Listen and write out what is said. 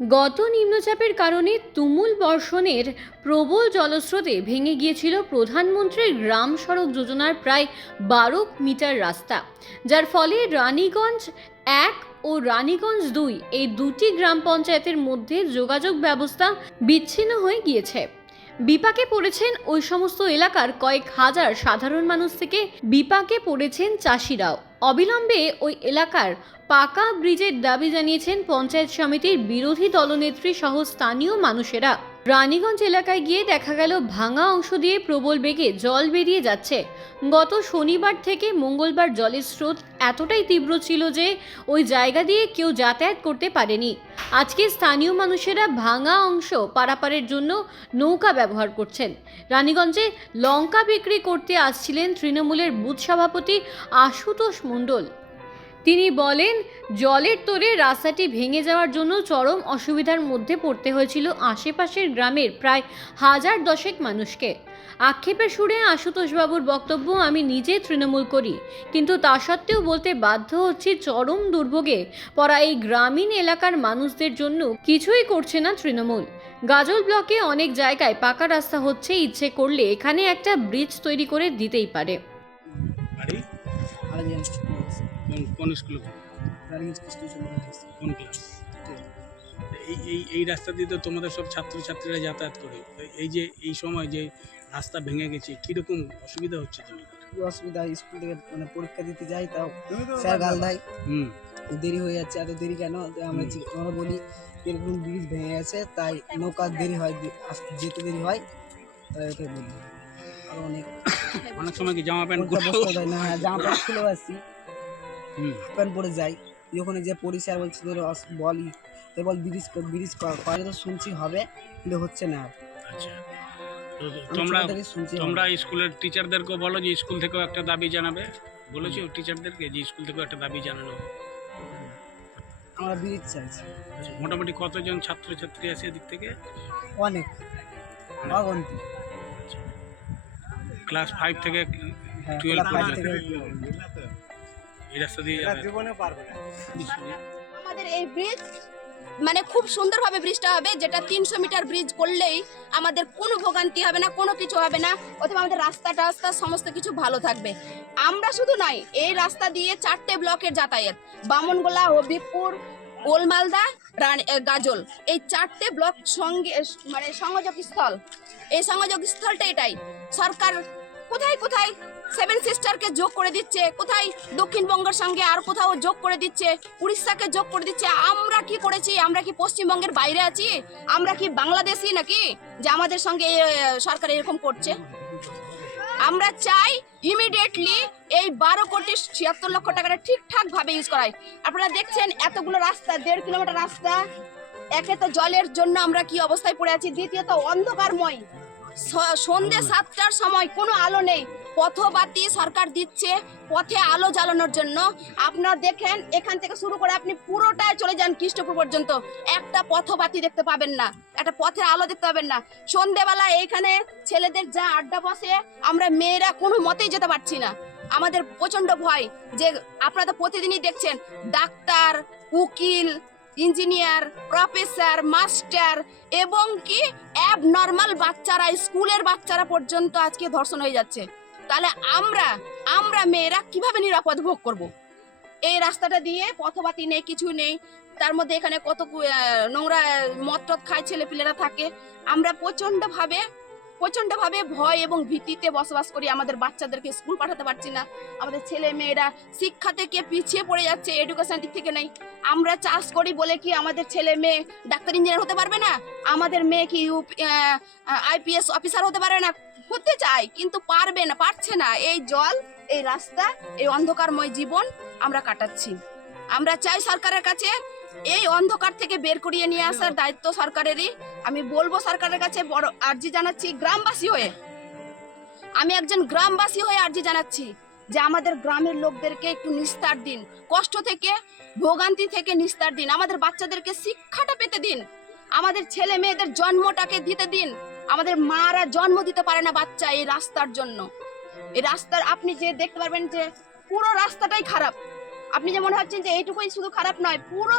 গত নিম্নচাপের কারণে তুমুল বর্ষণের প্রবল জলস্রোতে ভেঙে গিয়েছিল প্রধানমন্ত্রীর গ্রাম সড়ক যোজনার প্রায় বারো মিটার রাস্তা, যার ফলে রানীগঞ্জ এক ও রানীগঞ্জ দুই এই দুটি গ্রাম পঞ্চায়েতের মধ্যে যোগাযোগ ব্যবস্থা বিচ্ছিন্ন হয়ে গিয়েছে। বিপাকে পড়েছেন ওই সমস্ত এলাকার কয়েক হাজার সাধারণ মানুষ থেকে বিপাকে পড়েছেন চাষিরাও। অবিলম্বে ওই এলাকার পাকা ব্রিজের দাবি জানিয়েছেন পঞ্চায়েত সমিতির বিরোধী দলনেত্রী সহ স্থানীয় মানুষেরা। রানীগঞ্জ এলাকায় গিয়ে দেখা গেল ভাঙা অংশ দিয়ে প্রবল বেগে জল বেরিয়ে যাচ্ছে। গত শনিবার থেকে মঙ্গলবার জলের স্রোত এতটাই তীব্র ছিল যে ওই জায়গা দিয়ে কেউ যাতায়াত করতে পারেনি। আজকে স্থানীয় মানুষেরা ভাঙা অংশ পারাপারের জন্য নৌকা ব্যবহার করছেন। রানীগঞ্জে লঙ্কা বিক্রি করতে আসছিলেন তৃণমূলের বুথ সভাপতি আশুতোষ মণ্ডল। তিনি বলেন, জলের তোরে রাস্তাটি ভেঙে যাওয়ার জন্য চরম অসুবিধার মধ্যে পড়তে হয়েছিল আশেপাশের গ্রামের প্রায় হাজার দশেক মানুষকে। আক্ষেপের সুরে আশুতোষবাবুর বক্তব্য আমি নিজে তৃণমূল করি, কিন্তু তা সত্ত্বেও বলতে বাধ্য হচ্ছি চরম দুর্ভোগে পড়া এই গ্রামীণ এলাকার মানুষদের জন্য কিছুই করছে না তৃণমূল। গাজল ব্লকে অনেক জায়গায় পাকা রাস্তা হচ্ছে, ইচ্ছে করলে এখানে একটা ব্রিজ তৈরি করে দিতেই পারে। আলাদিয়ান কোন কোন স্কুলে কোন ক্লাস এই এই এই রাস্তা দিয়ে তো তোমাদের সব ছাত্রছাত্রীরা যাতায়াত করে। এই যে এই সময় যে রাস্তা ভেঙে গেছে কীরকম অসুবিধা হচ্ছে তোমাদের? কি অসুবিধা স্কুল থেকে মানে পরীক্ষা দিতে যাই তাও স্যার গাল দেয়। হুম। দেরি হয়ে যাচ্ছে এত দেরি কেন? আমরা বলি এরকম ব্রিজ ভেঙে গেছে তাই নৌকা দেরি হয় যেতে দেরি হয় তাই এটাই বলি। আর অনেক অনেক সময় কি জামা প্যান্ট বসতে দেয় না হ্যাঁ জামা প্যান্ট খুলে আসছি হুম। প্যান্ট পরে যাই। যখন যে পড়ি স্যার বলছে তোর বলি তো বল ব্রিজ ব্রিজ করে তো শুনছি হবে কিন্তু হচ্ছে না আচ্ছা। তোমরা। তোমরা স্কুলের টিচারদেরকেও বলো যে স্কুল থেকেও একটা দাবি জানাবে। বলেছ টিচারদেরকে যে স্কুল থেকেও একটা দাবি জানানো আমরা ব্রিজ চাইছি। আচ্ছা, মোটামুটি কতজন ছাত্রছাত্রী আছে এদিক থেকে? অনেক। অগন্তি। ক্লাস ফাইভ থেকে হ্যাঁ টুয়েলভ পর্যন্ত। এই রাস্তা দিয়ে আমাদের এই ব্রিজ মানে খুব সুন্দরভাবে ব্রিজটা হবে যেটা তিনশো মিটার ব্রিজ করলেই আমাদের কোনো ভোগান্তি হবে না কোনো কিছু হবে না অথবা আমাদের রাস্তা টাস্তা সমস্ত কিছু ভালো থাকবে। আমরা শুধু নয় এই রাস্তা দিয়ে চারটে ব্লকের যাতায়াত। বামনগোলা হবিবপুর গোলমালদা রান গাজল। এই চারটে ব্লক সঙ্গে মানে সংযোগ স্থল এই সংযোগ স্থলটা এটাই। সরকার কোথায় কোথায় সেভেন সিস্টারকে যোগ করে দিচ্ছে? কোথায় দক্ষিণবঙ্গের সঙ্গে আর কোথাও যোগ করে দিচ্ছে? উড়িষ্যাকে যোগ করে দিচ্ছে? আমরা কি করেছি? আমরা কি পশ্চিমবঙ্গের বাইরে আছি? আমরা কি বাংলাদেশি নাকি? যে আমাদের সঙ্গে সরকার এরকম করছে। আমরা চাই ইমিডিয়েটলি এই বারো কোটি ছিয়াত্তর লক্ষ টাকাটা ঠিকঠাক ভাবে ইউজ করাই আপনারা দেখছেন এতগুলো রাস্তা, দেড় কিলোমিটার রাস্তা একে তো জলের জন্য আমরা কি অবস্থায় পড়ে আছি? দ্বিতীয়ত, অন্ধকারময়। স- সন্ধে সাতটার সময় কোনো আলো নেই। পথবাতি সরকার দিচ্ছে পথে আলো জ্বালানোর জন্য। আপনারা দেখেন, এখান থেকে শুরু করে আপনি পুরোটাই চলে যান কৃষ্ণপুর পর্যন্ত। একটা পথবাতি দেখতে পাবেন না। একটা পথের আলো দেখতে পাবেন না। সন্ধেবেলা এইখানে ছেলেদের যা আড্ডা বসে, আমরা মেয়েরা কোনো মতেই যেতে পারছি না। আমাদের প্রচণ্ড ভয় যে, আপনারা তো প্রতিদিনই দেখছেন, ডাক্তার, উকিল ইঞ্জিনিয়ার, প্রফেসর, মাস্টার এবং কি অ্যাব নর্মাল বাচ্চারা, স্কুলের বাচ্চারা পর্যন্ত আজকে ধর্ষণ হয়ে যাচ্ছে। তাহলে আমরা আমরা মেয়েরা কীভাবে নিরাপদ ভোগ করব? এই রাস্তাটা দিয়ে পথবাতি নেই, কিছু নেই। তার মধ্যে এখানে কত নোংরা মদ টদ খায় ছেলে পিলেরা থাকে। আমরা প্রচণ্ড ভাবে প্রচণ্ড ভাবে ভয় এবং ভীতিতে বসবাস করি। আমাদের বাচ্চাদেরকে স্কুল পাঠাতে পারছি না। আমাদের ছেলে মেয়েরা শিক্ষা থেকে পিছিয়ে পড়ে যাচ্ছে এডুকেশন দিক থেকে নেই। আমরা চাষ করি বলে কি আমাদের ছেলে মেয়ে ডাক্তার ইঞ্জিনিয়ার হতে পারবে না? আমাদের মেয়ে কি আইপিএস অফিসার হতে পারে না? হতে চায়, কিন্তু পারবে না, পারছে না। এই জল, এই রাস্তা, এই অন্ধকারময় জীবন আমরা কাটাচ্ছি। আমরা চাই সরকারের কাছে এই অন্ধকার থেকে বের করিয়ে নিয়ে আসার দায়িত্ব সরকারেরই। আমি বলব সরকারের কাছে বড় আর্জি জানাচ্ছি গ্রামবাসী হয়ে। আমি একজন গ্রামবাসী হয়ে আর্জি জানাচ্ছি যে আমাদের গ্রামের লোকদেরকে একটু নিস্তার দিন, কষ্ট থেকে, ভোগান্তি থেকে নিস্তার দিন, আমাদের বাচ্চাদেরকে শিক্ষাটা পেতে দিন, আমাদের ছেলে মেয়েদের জন্মটাকে দিতে দিন, আমাদের মারা জন্ম দিতে পারে না বাচ্চা এই রাস্তার জন্য। এই রাস্তার আপনি যে দেখতে পারবেন যে পুরো রাস্তাটাই খারাপ। আপনি যে মনে হচ্ছেন যে এইটুকুই শুধু খারাপ নয়, পুরো